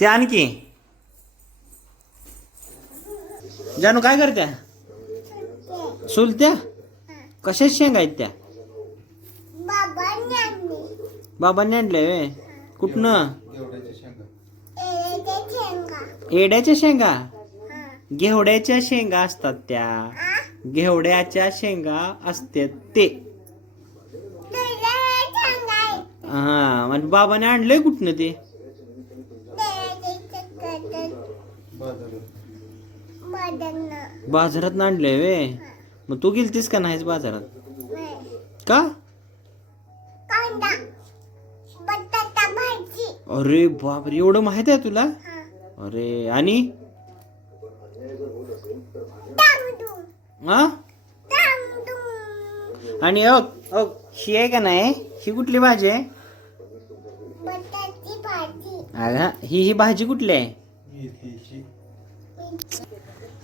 ते आणखी जानू काय करत्या? सुलत्या? कशाच शेंगा आहेत त्या? बाबांनी आणले वे कुठनं? एड्याच्या शेंगा? घेवड्याच्या शेंगा असतात त्या. घेवड्याच्या शेंगा असतात ते. हा म्हणजे बाबाने आणलंय कुठनं ते? बाजारात आणलंय वे. मग तू गेलतीस का नाहीस बाजारात? का? अरे बापरे एवढं माहित आहे तुला? अरे आणि हा आणि ही आहे का नाही? ही कुठली भाजी आहे? ही भाजी कुठली आहे?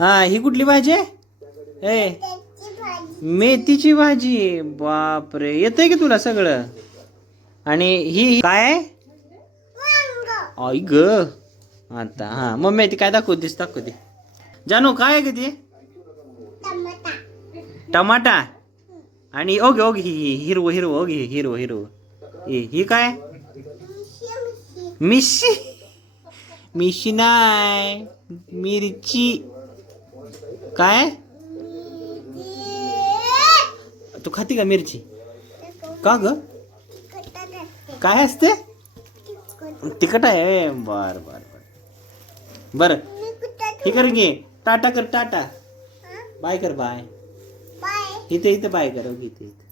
हा ही कुठली भाजी आहे? मेथीची भाजी. बापरे येतंय की तुला सगळं? आणि ही काय आहे? आई ग आता हा मम्मी ती काय दाखवतेस? दाखवते जानू काय आहे ग ते? टमाटा. आणि ओगे ओगे ही हिरवं हिरवं ओगे हिरवं हिरवं ही काय? मिरची. मिरची नाही मिरची. काय तू खाती का मिरची? का ग काय असते? तिखट आहे. बर बर बर बर हे कर घे. टाटा कर टाटा. बाय कर बाय. इथे इथे बाय कर इथे इथे.